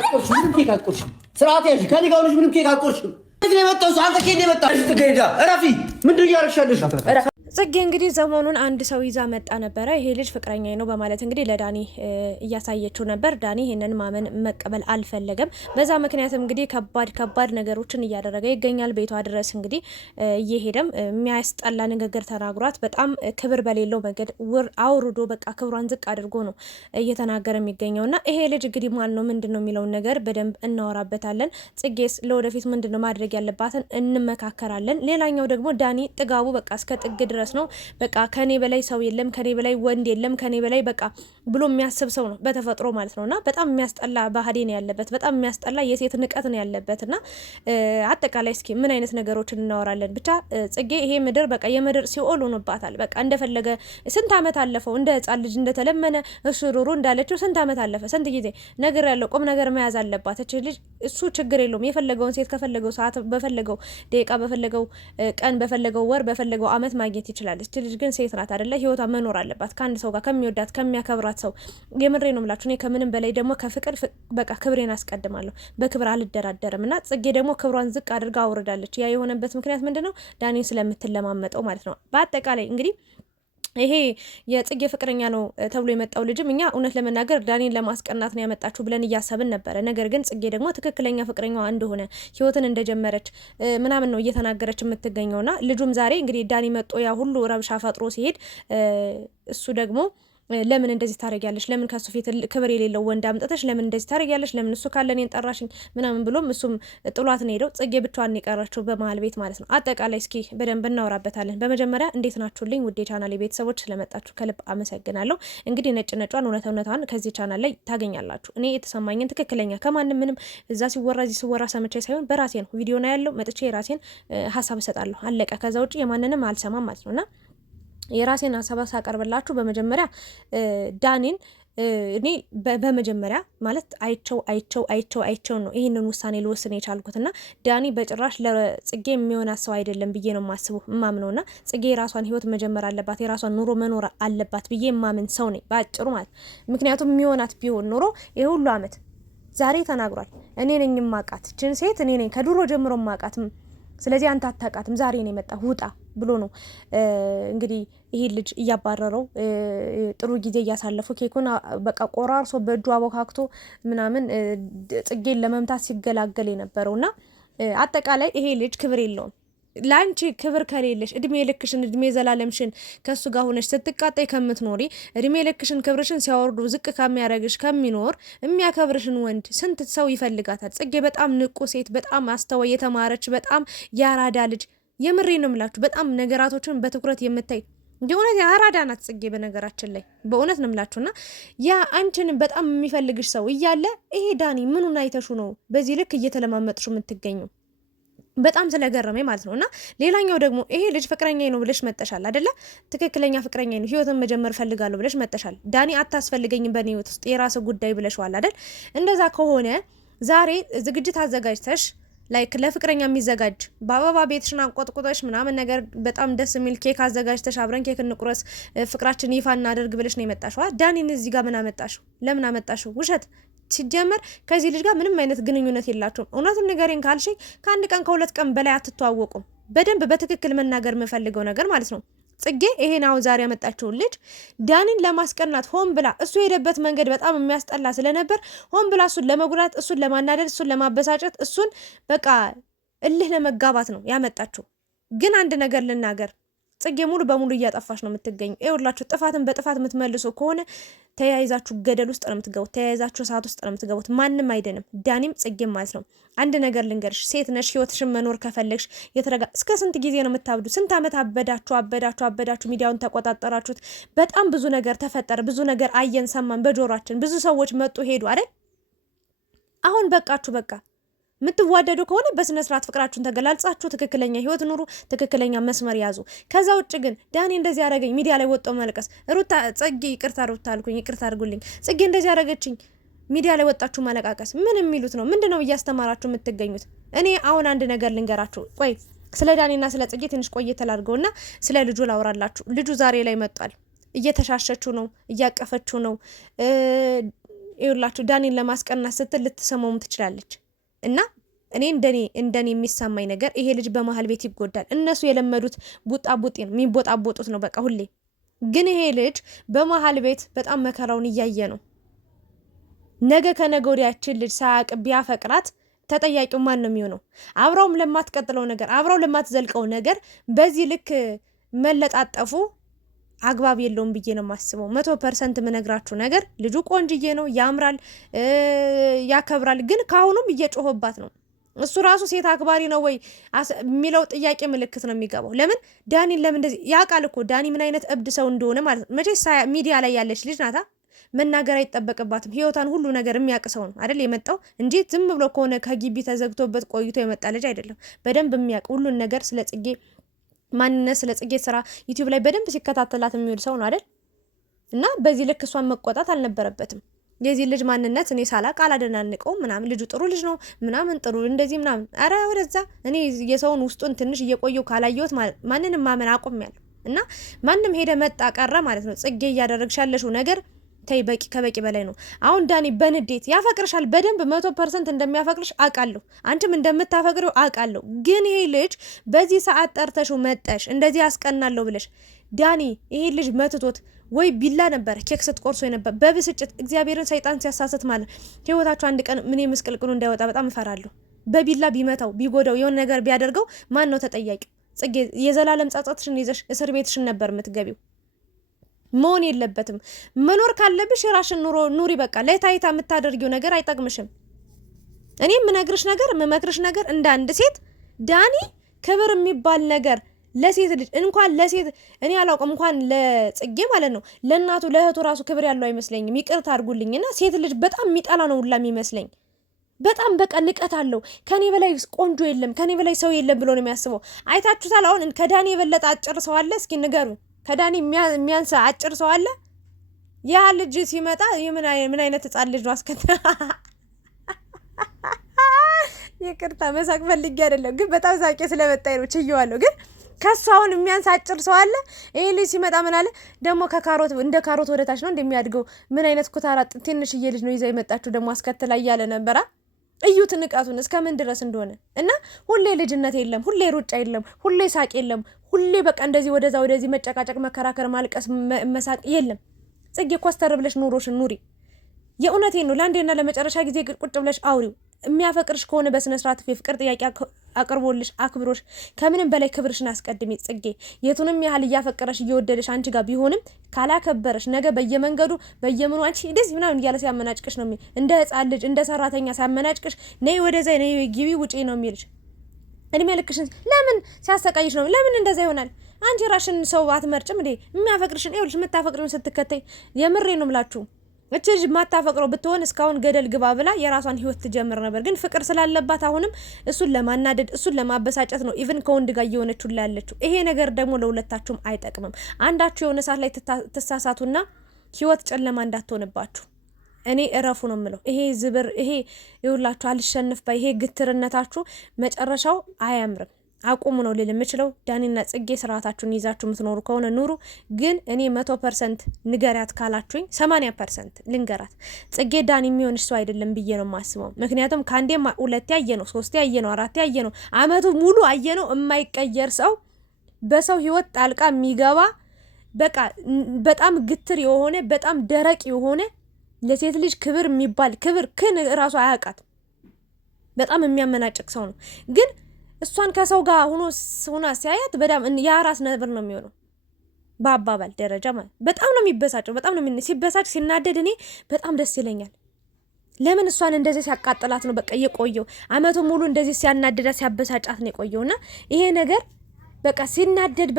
አትቆርሽም፣ ምንም ኬክ አትቆርሽም። ስርዓት ያዥ። ከኔ ጋር ሆነሽ ምንም ኬክ አትቆርሽም። እዚህ ነው የመጣው ሰው። አንተ ኬክ ነው የመጣው። እሺ ትገይዳ እረፊ። ምንድን እያደረግሻለሽ? ጽጌ እንግዲህ ሰሞኑን አንድ ሰው ይዛ መጣ ነበረ። ይሄ ልጅ ፍቅረኛዬ ነው በማለት እንግዲህ ለዳኒ እያሳየችው ነበር። ዳኒ ይሄንን ማመን መቀበል አልፈለገም። በዛ ምክንያትም እንግዲህ ከባድ ነገሮችን እያደረገ ይገኛል። ቤቷ ድረስ እንግዲህ እየሄደም የሚያስጠላ ንግግር ተናግሯት በጣም ክብር በሌለው መንገድ አውርዶ በቃ ክብሯን ዝቅ አድርጎ ነው እየተናገረ የሚገኘውና ይሄ ልጅ እንግዲህ ማን ነው ምንድን ነው የሚለውን ነገር በደንብ እናወራበታለን። ጽጌስ ለወደፊት ምንድን ነው ማድረግ ያለባትን እንመካከራለን። ሌላኛው ደግሞ ዳኒ ጥጋቡ በቃ እስከ ጥግ ድረስ ነው። በቃ ከኔ በላይ ሰው የለም፣ ከኔ በላይ ወንድ የለም፣ ከኔ በላይ በቃ ብሎ የሚያስብ ሰው ነው በተፈጥሮ ማለት ነውና በጣም የሚያስጠላ ባህሪ ነው ያለበት። በጣም የሚያስጠላ የሴት ንቀት ነው ያለበትና አጠቃላይ እስኪ ምን አይነት ነገሮችን እናወራለን። ብቻ ጽጌ ይሄ ምድር በቃ የምድር ሲኦል ሆኖባታል። በቃ እንደፈለገ ስንት አመት አለፈው እንደ ህጻን ልጅ እንደተለመነ እሱ ሩሩ እንዳለችው ስንት አመት አለፈ። ስንት ጊዜ ነገር ያለው ቁም ነገር መያዝ አለባት እቺ ልጅ። እሱ ችግር የለውም የፈለገውን ሴት ከፈለገው ሰዓት በፈለገው ደቂቃ በፈለገው ቀን በፈለገው ወር በፈለገው አመት ማግኘት ይችላል። እቺ ልጅ ግን ሴት ናት አይደለ? ህይወቷ መኖር አለባት ከአንድ ሰው ጋር ከሚወዳት ከሚያከብራት ሰው። የምሬ ነው የምላችሁ። እኔ ከምንም በላይ ደግሞ ከፍቅር በቃ ክብሬን አስቀድማለሁ። በክብር አልደራደርም። እና ጽጌ ደግሞ ክብሯን ዝቅ አድርጋ አውርዳለች። ያ የሆነበት ምክንያት ምንድነው? ዳኒን ስለምትለማመጠው ማለት ነው። በአጠቃላይ እንግዲህ ይሄ የጽጌ ፍቅረኛ ነው ተብሎ የመጣው ልጅም እኛ እውነት ለመናገር ዳኒን ለማስቀናት ነው ያመጣችሁ ብለን እያሰብን ነበረ። ነገር ግን ጽጌ ደግሞ ትክክለኛ ፍቅረኛዋ እንደሆነ ህይወትን እንደጀመረች ምናምን ነው እየተናገረች የምትገኘውና ልጁም ዛሬ እንግዲህ ዳኒ መጦ ያ ሁሉ ረብሻ ፈጥሮ ሲሄድ እሱ ደግሞ ለምን እንደዚህ ታረጊያለሽ? ለምን ከሱ ፊት ክብር የሌለው ወንድ አምጥተሽ ለምን እንደዚህ ታረጊያለሽ? ለምን እሱ ካለ እኔን ጠራሽኝ? ምናምን ብሎም እሱም ጥሏት ነው ሄደው። ጽጌ ብቻዋን የቀረችው በመሀል ቤት ማለት ነው። አጠቃላይ እስኪ በደንብ እናወራበታለን። በመጀመሪያ እንዴት ናችሁልኝ ውዴ ቻናሌ ቤተሰቦች? ስለመጣችሁ ከልብ አመሰግናለሁ። እንግዲህ ነጭ ነጯን እውነቷን ከዚህ ቻናል ላይ ታገኛላችሁ። እኔ የተሰማኝን ትክክለኛ ከማንም ምንም እዛ ሲወራ እዚህ ሲወራ ሰምቼ ሳይሆን በራሴ ነው ቪዲዮ ነው ያለው መጥቼ የራሴን ሀሳብ እሰጣለሁ። አለቀ። ከዛ ውጭ የማንንም አልሰማም ማለት ነውና የራሴን ሀሳብ ሳቀርብላችሁ በመጀመሪያ ዳኒን እኔ በመጀመሪያ ማለት አይቸው ነው ይህንን ውሳኔ ልወስን የቻልኩትና ዳኒ በጭራሽ ለጽጌ የሚሆናት ሰው አይደለም ብዬ ነው የማስበው የማምነውና ጽጌ የራሷን ህይወት መጀመር አለባት፣ የራሷን ኑሮ መኖር አለባት ብዬ የማምን ሰው ነኝ በአጭሩ ማለት። ምክንያቱም የሚሆናት ቢሆን ኑሮ ይሄ ሁሉ አመት ዛሬ ተናግሯል። እኔ ነኝ የማውቃት ችን ሴት እኔ ነኝ ከድሮ ጀምሮ የማውቃት። ስለዚህ አንተ አታውቃትም፣ ዛሬ ነው የመጣ ውጣ ብሎ ነው እንግዲህ ይሄ ልጅ እያባረረው ጥሩ ጊዜ እያሳለፉ ኬኩን በቃ ቆራርሶ በእጁ አቦካክቶ ምናምን ጽጌን ለመምታት ሲገላገል የነበረውና አጠቃላይ ይሄ ልጅ ክብር የለውም። ላንቺ ክብር ከሌለሽ እድሜ ልክሽን እድሜ ዘላለምሽን ከሱ ጋር ሆነሽ ስትቃጣይ ከምትኖሪ እድሜ ልክሽን ክብርሽን ሲያወርዱ ዝቅ ከሚያረግሽ ከሚኖር የሚያከብርሽን ወንድ ስንት ሰው ይፈልጋታል። ጽጌ በጣም ንቁ ሴት፣ በጣም አስተዋይ የተማረች፣ በጣም ያራዳ ልጅ። የምሬ ነው የምላችሁ። በጣም ነገራቶችን በትኩረት የምታይ የእውነት የአራዳ ናት ጽጌ። በነገራችን ላይ በእውነት ነው የምላችሁና ያ አንቺን በጣም የሚፈልግሽ ሰው እያለ ይሄ ዳኒ ምኑን አይተሹ ነው በዚህ ልክ እየተለማመጥሹ የምትገኙ? በጣም ስለገረመኝ ማለት ነው። እና ሌላኛው ደግሞ ይሄ ልጅ ፍቅረኛዬ ነው ብለሽ መጠሻል አይደለ? ትክክለኛ ፍቅረኛዬ ነው ህይወትን መጀመር ፈልጋለሁ ብለሽ መጠሻል። ዳኒ አታስፈልገኝም በእኔ ህይወት ውስጥ የራስ ጉዳይ ብለሽዋል አይደል? እንደዛ ከሆነ ዛሬ ዝግጅት አዘጋጅተሽ ላይክ ለፍቅረኛ የሚዘጋጅ በአበባ ቤትሽን አንቆጥቁጠሽ ምናምን ነገር በጣም ደስ የሚል ኬክ አዘጋጅተሽ አብረን ኬክ እንቁረስ ፍቅራችን ይፋ እናደርግ ብለሽ ነው የመጣሽው። ዳኒን እዚህ ጋር ምን አመጣሽው? ለምን አመጣሽው? ውሸት ሲጀመር ከዚህ ልጅ ጋር ምንም አይነት ግንኙነት የላችሁም። እውነቱን ንገሪኝ ካልሽኝ ከአንድ ቀን ከሁለት ቀን በላይ አትተዋወቁም። በደንብ በትክክል መናገር የምፈልገው ነገር ማለት ነው። ጽጌ ይሄን አሁን ዛሬ ያመጣችውን ልጅ ዳኒን ለማስቀናት ሆን ብላ እሱ የሄደበት መንገድ በጣም የሚያስጠላ ስለነበር ሆን ብላ እሱን ለመጉዳት፣ እሱን ለማናደድ፣ እሱን ለማበሳጨት፣ እሱን በቃ እልህ ለመጋባት ነው ያመጣችው። ግን አንድ ነገር ልናገር፣ ጽጌ ሙሉ በሙሉ እያጠፋሽ ነው የምትገኙ። ይኸውላችሁ ጥፋትን በጥፋት የምትመልሱ ከሆነ ተያይዛችሁ ገደል ውስጥ ነው የምትገቡት፣ ተያይዛችሁ እሳት ውስጥ ነው የምትገቡት። ማንም አይደንም፣ ዳኒም ጽጌም ማለት ነው። አንድ ነገር ልንገርሽ፣ ሴት ነሽ፣ ህይወትሽን መኖር ከፈለግሽ እስከ ስንት ጊዜ ነው የምታብዱ? ስንት አመት አበዳችሁ፣ ሚዲያውን ተቆጣጠራችሁት። በጣም ብዙ ነገር ተፈጠረ፣ ብዙ ነገር አየን ሰማን በጆሯችን። ብዙ ሰዎች መጡ ሄዱ አይደል? አሁን በቃችሁ በቃ። የምትዋደዱ ከሆነ በስነ ስርዓት ፍቅራችሁን ተገላልጻችሁ ትክክለኛ ህይወት ኑሩ፣ ትክክለኛ መስመር ያዙ። ከዛ ውጭ ግን ዳኒ እንደዚህ ያደረገኝ ሚዲያ ላይ ወጣው መልቀስ፣ ሩታ ጽጌ ይቅርታ አድርጉልኝ፣ ጽጌ እንደዚህ ያደረገችኝ ሚዲያ ላይ ወጣችሁ ማለቃቀስ ምን የሚሉት ነው? ምንድነው እያስተማራችሁ የምትገኙት? እኔ አሁን አንድ ነገር ልንገራችሁ። ቆይ ስለ ዳኒና ስለ ጽጌ ትንሽ ቆየት ላድርገውና ስለ ልጁ ላውራላችሁ። ልጁ ዛሬ ላይ መጧል። እየተሻሸችው ነው፣ እያቀፈችው ነው። ይኸውላችሁ ዳኒን ለማስቀናት ስትል ልትሰማውም ትችላለች። እና እኔ እንደኔ የሚሰማኝ ነገር ይሄ ልጅ በመሀል ቤት ይጎዳል። እነሱ የለመዱት ቡጣቡጤ ነው የሚቦጣቦጡት ነው በቃ ሁሌ። ግን ይሄ ልጅ በመሀል ቤት በጣም መከራውን እያየ ነው። ነገ ከነገ ወዲያችን ልጅ ሳያቅ ቢያፈቅራት ተጠያቂው ማን ነው የሚሆነው? አብረውም ለማትቀጥለው ነገር አብረው ለማትዘልቀው ነገር በዚህ ልክ መለጣጠፉ አግባብ የለውም ብዬ ነው የማስበው። 100% የምነግራችሁ ነገር ልጁ ቆንጅዬ ነው፣ ያምራል፣ ያከብራል። ግን ካሁኑም እየጮህባት ነው። እሱ ራሱ ሴት አክባሪ ነው ወይ የሚለው ጥያቄ ምልክት ነው የሚገባው። ለምን ዳኒን ለምን እንደዚህ ያውቃል እኮ ዳኒ ምን አይነት እብድ ሰው እንደሆነ ማለት ነው። መቼ ሚዲያ ላይ ያለች ልጅ ናታ፣ መናገር አይጠበቅባትም። ህይወታን ሁሉ ነገር የሚያውቅ ሰው ነው አይደል የመጣው እንጂ ዝም ብሎ ከሆነ ከግቢ ተዘግቶበት ቆይቶ የመጣ ልጅ አይደለም። በደንብ የሚያውቅ ሁሉን ነገር ስለ ጽጌ ማንነት፣ ስለ ጽጌ ስራ ዩቲዩብ ላይ በደንብ ሲከታተላት የሚውል ሰው ነው አይደል? እና በዚህ ልክ እሷን መቆጣት አልነበረበትም። የዚህ ልጅ ማንነት እኔ ሳላቅ አላደናንቀውም ምናምን። ልጁ ጥሩ ልጅ ነው ምናምን ጥሩ እንደዚህ ምናምን። አረ ወደዛ እኔ የሰውን ውስጡን ትንሽ እየቆየው ካላየሁት ማንንም ማመን አቆሚያለሁ። እና ማንም ሄደ መጣ ቀረ ማለት ነው። ጽጌ እያደረግሽ ያለሽው ነገር ተይ፣ በቂ ከበቂ በላይ ነው። አሁን ዳኒ በንዴት ያፈቅርሻል፣ በደንብ 100% እንደሚያፈቅርሽ አውቃለሁ። አንቺም እንደምታፈቅሪው አውቃለሁ። ግን ይሄ ልጅ በዚህ ሰዓት ጠርተሽው መጠሽ እንደዚህ ያስቀናለሁ ብለሽ ዳኒ ይሄ ልጅ መትቶት ወይ ቢላ ነበር ኬክ ስትቆርሶ ነበር በብስጭት እግዚአብሔርን ሰይጣን ሲያሳስት ማለት ህይወታችሁ አንድ ቀን ምን ምስቅልቅሉ እንዳይወጣ በጣም እፈራለሁ። በቢላ ቢመታው ቢጎዳው የሆነ ነገር ቢያደርገው ማን ነው ተጠያቂው? ጽጌ የዘላለም ጸጸትሽን ይዘሽ እስር ቤትሽን ነበር የምትገቢው። መሆን የለበትም። መኖር ካለብሽ የራስሽን ኑሮ ኑሪ። በቃ ለታይታ የምታደርጊው ነገር አይጠቅምሽም። እኔ የምነግርሽ ነገር የምመክርሽ ነገር እንደ አንድ ሴት ዳኒ ክብር የሚባል ነገር ለሴት ልጅ እንኳን ለሴት እኔ አላውቅም እንኳን ለጽጌ ማለት ነው ለእናቱ ለእህቱ ራሱ ክብር ያለው አይመስለኝም። ይቅርታ አድርጉልኝና ሴት ልጅ በጣም የሚጠላ ነው ሁላ የሚመስለኝ። በጣም በቃ ንቀት አለው። ከኔ በላይ ቆንጆ የለም፣ ከኔ በላይ ሰው የለም ብሎ ነው የሚያስበው። አይታችሁታል። አሁን ከዳኒ የበለጠ አጭር ሰው አለ? እስኪ ንገሩ። ከዳኒ የሚያንስ አጭር ሰው አለ? ያ ልጅ ሲመጣ ምን አይነት ህጻን ልጅ ነው አስከታ ይቅርታ መሳቅ ፈልጌ አይደለም፣ ግን በጣም ሳቄ ስለመጣኝ ነው ችየዋለሁ። ግን ከሱ አሁን የሚያንስ አጭር ሰው አለ? ይሄ ልጅ ሲመጣ ምን አለ ደግሞ ከካሮት እንደ ካሮት ወደታች ነው እንደሚያድገው። ምን አይነት ኩታራ ትንሽዬ ልጅ ነው ይዛ የመጣችሁ ደግሞ አስከትላ እያለ ነበራ። እዩት ንቀቱን እስከምን ድረስ እንደሆነ። እና ሁሌ ልጅነት የለም፣ ሁሌ ሩጫ የለም፣ ሁሌ ሳቅ የለም፣ ሁሌ በቃ እንደዚህ ወደዛ ወደዚህ መጨቃጨቅ፣ መከራከር፣ ማልቀስ፣ መሳቅ የለም። ጽጌ ኮስተር ብለሽ ኑሮሽን ኑሪ። የእውነቴን ነው። ለአንዴና ለመጨረሻ ጊዜ ቁጭ ብለሽ አውሪው። የሚያፈቅርሽ ከሆነ በስነ ስርዓት የፍቅር ጥያቄ አቅርቦልሽ አክብሮሽ፣ ከምንም በላይ ክብርሽን አስቀድሚ ጽጌ። የቱንም ያህል እያፈቀረሽ እየወደደሽ አንቺ ጋር ቢሆንም ካላከበረሽ ነገ በየመንገዱ በየምኑ አንቺ እንደዚህ ምናምን እያለ ሲያመናጭቅሽ ነው እንደ ህፃን ልጅ እንደ ሰራተኛ ሲያመናጭቅሽ ነይ ወደዛ ነይ ግቢ ውጪ ነው የሚልሽ። እድሜ ልክሽን ለምን ሲያሰቃይሽ ነው? ለምን እንደዛ ይሆናል? አንቺ ራሽን ሰው አትመርጭም እንዴ? የሚያፈቅርሽን ይኸውልሽ፣ የምታፈቅሪውን ስትከተይ የምሬ ነው ምላችሁ። እቺ ልጅ ማታፈቅረው ብትሆን እስካሁን ገደል ግባ ብላ የራሷን ህይወት ትጀምር ነበር። ግን ፍቅር ስላለባት አሁንም እሱን ለማናደድ እሱን ለማበሳጨት ነው ኢቭን ከወንድ ጋር እየሆነችው ያለችው። ይሄ ነገር ደግሞ ለሁለታችሁም አይጠቅምም። አንዳችሁ የሆነ ሰዓት ላይ ትሳሳቱና ህይወት ጨለማ እንዳትሆንባችሁ እኔ እረፉ ነው የምለው። ይሄ ዝብር ይሄ ይውላችሁ አልሸነፍ ባይ ይሄ ግትርነታችሁ መጨረሻው አያምርም። አቁሙ ነው ልል የምችለው። ዳኒና ጽጌ ስርዓታችሁን ይዛችሁ የምትኖሩ ከሆነ ኑሩ። ግን እኔ 100% ንገሪያት ካላችሁኝ 80% ልንገራት። ጽጌ ዳኒ የሚሆንሽ ሰው አይደለም ብዬ ነው የማስበው። ምክንያቱም ከአንዴ ሁለቴ ያየ ነው፣ ሶስቴ ያየ ነው፣ አራቴ ያየ ነው፣ አመቱ ሙሉ አየ ነው የማይቀየር ሰው፣ በሰው ህይወት ጣልቃ የሚገባ በቃ በጣም ግትር የሆነ በጣም ደረቅ የሆነ ለሴት ልጅ ክብር የሚባል ክብር ራሱ አያውቃት በጣም የሚያመናጭቅ ሰው ነው። ግን እሷን ከሰው ጋር ሆና ሲያያት በጣም የአራስ ነብር ነው የሚሆነው። በአባባል ደረጃ ማለት በጣም ነው የሚበሳጨው። በጣም ነው ሲበሳጭ ሲናደድ እኔ በጣም ደስ ይለኛል። ለምን እሷን እንደዚህ ሲያቃጥላት ነው በቃ የቆየው። አመቱ ሙሉ እንደዚህ ሲያናደዳት ሲያበሳጫት ነው የቆየውና ይሄ ነገር በቃ ሲናደድ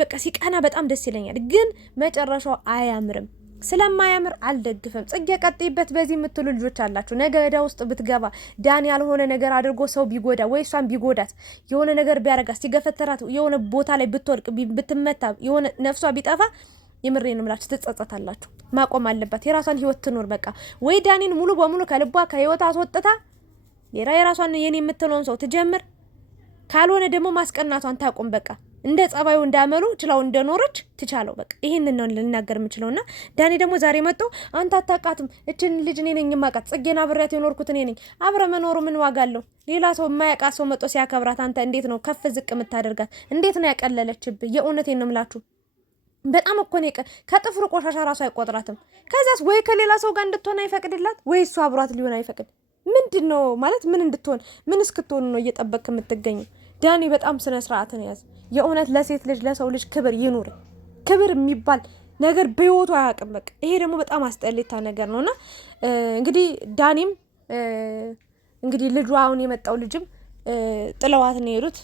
በቃ ሲቀና በጣም ደስ ይለኛል። ግን መጨረሻው አያምርም። ስለማያምር አልደግፈም። ጽጌ ቀጥይበት በዚህ የምትሉ ልጆች አላችሁ። ነገ ዕዳ ውስጥ ብትገባ ዳኒ ያልሆነ ነገር አድርጎ ሰው ቢጎዳ ወይ እሷን ቢጎዳት የሆነ ነገር ቢያረጋት ሲገፈተራት የሆነ ቦታ ላይ ብትወድቅ ብትመታ የሆነ ነፍሷ ቢጠፋ የምሬ ነው የምላችሁ ትጸጸታላችሁ። ማቆም አለባት። የራሷን ህይወት ትኖር በቃ። ወይ ዳኒን ሙሉ በሙሉ ከልቧ ከህይወት አስወጥታ የራሷን የኔ የምትለውን ሰው ትጀምር። ካልሆነ ደግሞ ማስቀናቷን ታቆም በቃ። እንደ ጸባዩ እንዳመሉ ችላው እንደኖረች ትቻለው። በቃ ይሄንን ነው ልናገር የምችለውና ዳኒ ደግሞ ዛሬ መጥቶ አንተ አታውቃትም እችን ልጅ እኔ ነኝ የማውቃት ጽጌና አብሬያት የኖርኩት እኔ ነኝ። አብረ መኖሩ ምን ዋጋ አለው? ሌላ ሰው የማያውቃት ሰው መጥቶ ሲያከብራት አንተ እንዴት ነው ከፍ ዝቅ የምታደርጋት? እንዴት ነው ያቀለለችብህ? የእውነቴን ነው የምላችሁ። በጣም እኮ ነው ከጥፍሩ ቆሻሻ ራሱ አይቆጥራትም። ከዛስ ወይ ከሌላ ሰው ጋር እንድትሆን አይፈቅድላት ወይ እሱ አብሯት ሊሆን አይፈቅድ። ምንድነው ማለት ምን እንድትሆን ምን እስክትሆን ነው እየጠበቅክ የምትገኘው? ዳኒ በጣም ስነ ስርዓትን ያዝ። የእውነት ለሴት ልጅ ለሰው ልጅ ክብር ይኑር። ክብር የሚባል ነገር በህይወቱ አያውቅም። በቃ ይሄ ደግሞ በጣም አስጠሊታ ነገር ነውና እንግዲህ ዳኒም እንግዲህ ልጁ አሁን የመጣው ልጅም ጥለዋት ነው የሄዱት።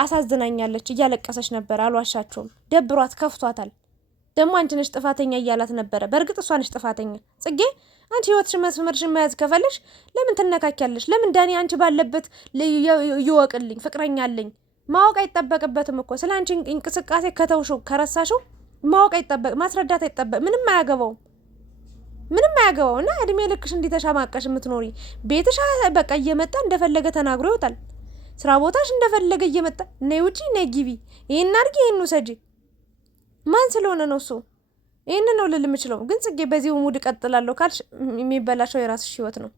አሳዝናኛለች፣ እያለቀሰች ነበር። አልዋሻቸውም፣ ደብሯት ከፍቷታል። ደግሞ አንቺ ነሽ ጥፋተኛ እያላት ነበረ። በእርግጥ እሷ ነሽ ጥፋተኛ። ጽጌ አንቺ ህይወትሽን መስመርሽን መያዝ ከፈለሽ ለምን ትነካኪያለሽ? ለምን ዳኒ አንቺ ባለበት ይወቅልኝ ፍቅረኛ አለኝ ማወቅ አይጠበቅበትም እኮ። ስለ አንቺ እንቅስቃሴ ከተውሽው ከረሳሽው ማወቅ አይጠበቅ ማስረዳት አይጠበቅ። ምንም አያገባውም እና እድሜ ልክሽ እንዲተሻማቀሽ የምትኖሪ ቤትሽ በቃ እየመጣ እንደፈለገ ተናግሮ ይወጣል። ስራ ቦታሽ እንደፈለገ እየመጣ ነይ ውጪ ነይ ግቢ ይሄን አድርጊ ይሄን ውሰጂ። ማን ስለሆነ ነው እሱ? ይሄን ነው ልል የምችለው። ግን ጽጌ በዚሁ ሙድ ቀጥላለሁ ካልሽ የሚበላሸው የራስሽ ህይወት ነው።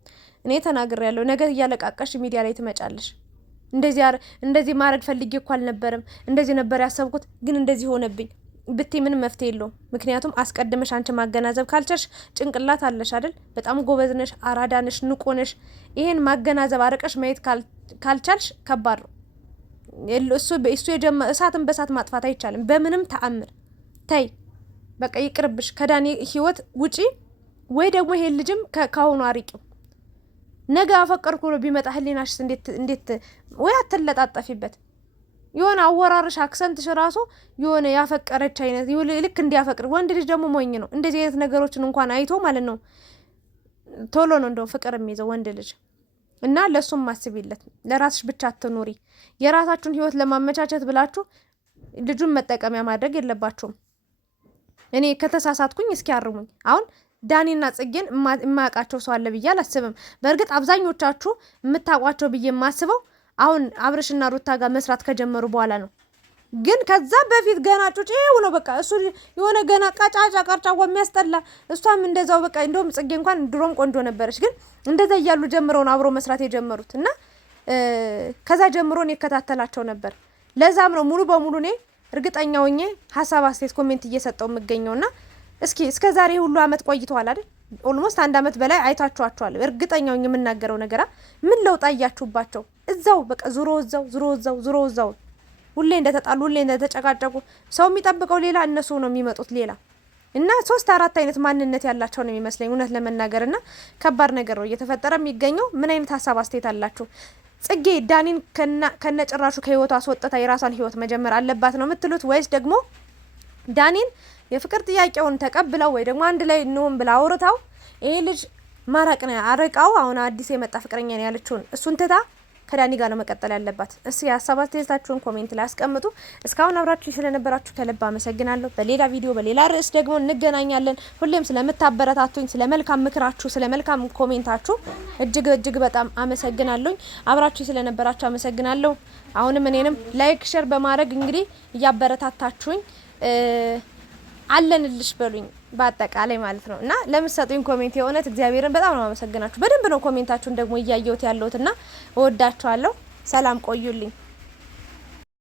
እኔ ተናግሬያለሁ። ነገ እያለቃቀሽ ሚዲያ ላይ ትመጫለሽ። እንደዚህ ማድረግ ፈልጌ እኮ አልነበረም፣ እንደዚህ ነበር ያሰብኩት ግን እንደዚህ ሆነብኝ ብትይ ምንም መፍትሄ የለውም። ምክንያቱም አስቀድመሽ አንቺ ማገናዘብ ካልቻልሽ ጭንቅላት አለሽ አይደል? በጣም ጎበዝ ነሽ፣ አራዳ ነሽ፣ ንቁ ነሽ። ይሄን ማገናዘብ አርቀሽ ማየት ካልቻልሽ ከባድ ነው። እሱ የጀመረ እሳትን በእሳት ማጥፋት አይቻልም በምንም ተአምር። ተይ በቃ ይቅርብሽ፣ ከዳኒ ህይወት ውጪ ወይ ደግሞ ይሄን ልጅም ካሁኑ አሪቂው። ነገ አፈቀርኩ ነው ቢመጣ ህሊናሽስ እንዴት ወይ አትለጣጠፊበት። የሆነ አወራርሽ አክሰንትሽ ራሱ የሆነ ያፈቀረች አይነት ልክ እንዲያፈቅር። ወንድ ልጅ ደግሞ ሞኝ ነው። እንደዚህ አይነት ነገሮችን እንኳን አይቶ ማለት ነው ቶሎ ነው እንደው ፍቅር የሚይዘው ወንድ ልጅ። እና ለሱም ማስቢለት፣ ለራስሽ ብቻ አትኑሪ። የራሳችሁን ህይወት ለማመቻቸት ብላችሁ ልጁን መጠቀሚያ ማድረግ የለባችሁም። እኔ ከተሳሳትኩኝ እስኪ አርሙኝ። አሁን ዳኒና ጽጌን የማያውቃቸው ሰው አለ ብዬ አላስብም። በእርግጥ አብዛኞቻችሁ የምታውቋቸው ብዬ የማስበው አሁን አብርሽና ሩታ ጋር መስራት ከጀመሩ በኋላ ነው። ግን ከዛ በፊት ገና ጩጬው ነው በቃ። እሱ የሆነ ገና ቀጫጫ ቀርጫው የሚያስጠላ፣ እሷም እንደዛው በቃ። እንደውም ጽጌ እንኳን ድሮም ቆንጆ ነበረች፣ ግን እንደዛ እያሉ ጀምረው ነው አብሮ መስራት የጀመሩት። እና ከዛ ጀምሮ እኔ እከታተላቸው ነበር። ለዛም ነው ሙሉ በሙሉ እኔ እርግጠኛ ሆኜ ሀሳብ አስተያየት ኮሜንት እየሰጠው የምገኘውና እስከ ዛሬ ሁሉ አመት ቆይተዋል አይደል? ኦልሞስት 1 አመት በላይ አይታችኋቸዋል። እርግጠኛ ሆኜ የምናገረው ነገር ምን ለውጥ አያችሁባቸው? እዛው በቃ ዙሮ እዛው ሁሌ እንደተጣሉ ሁሌ እንደተጨቃጨቁ። ሰው የሚጠብቀው ሌላ፣ እነሱ ነው የሚመጡት ሌላ። እና 3-4 አይነት ማንነት ያላቸው ነው የሚመስለኝ እውነት ለመናገርና ከባድ ነገር ነው እየተፈጠረ የሚገኘው። ምን አይነት ሀሳብ አስተያየት አላችሁ? ጽጌ ዳኒን ከነጭራሹ ከህይወቷ አስወጥታ የራሷን ህይወት መጀመር አለባት ነው የምትሉት? ወይስ ደግሞ ዳኒን የፍቅር ጥያቄውን ተቀብለው ወይ ደግሞ አንድ ላይ እንሆን ብላ አውርታው ይሄ ልጅ ማራቅ ነው አረቃው አሁን አዲስ የመጣ ፍቅረኛ ነው ያለችውን እሱን ትታ ከዳኒ ጋር ነው መቀጠል ያለባት? እስኪ ሀሳብ አስተያየታችሁን ኮሜንት ላይ አስቀምጡ። እስካሁን አብራችሁ ስለነበራችሁ ከልብ አመሰግናለሁ። በሌላ ቪዲዮ በሌላ ርዕስ ደግሞ እንገናኛለን። ሁሌም ስለምታበረታቱኝ፣ ስለመልካም ምክራችሁ፣ ስለመልካም ኮሜንታችሁ እጅግ በጣም አመሰግናለሁ። አብራችሁ ስለነበራችሁ አመሰግናለሁ። አሁንም እኔንም ላይክ ሼር በማድረግ እንግዲህ እያበረታታችሁኝ አለንልሽ በሉኝ በአጠቃላይ ማለት ነው። እና ለምትሰጡኝ ኮሜንት የእውነት እግዚአብሔርን በጣም ነው አመሰግናችሁ። በደንብ ነው ኮሜንታችሁን ደግሞ እያየሁት ያለሁትና እወዳችኋለሁ። ሰላም ቆዩልኝ።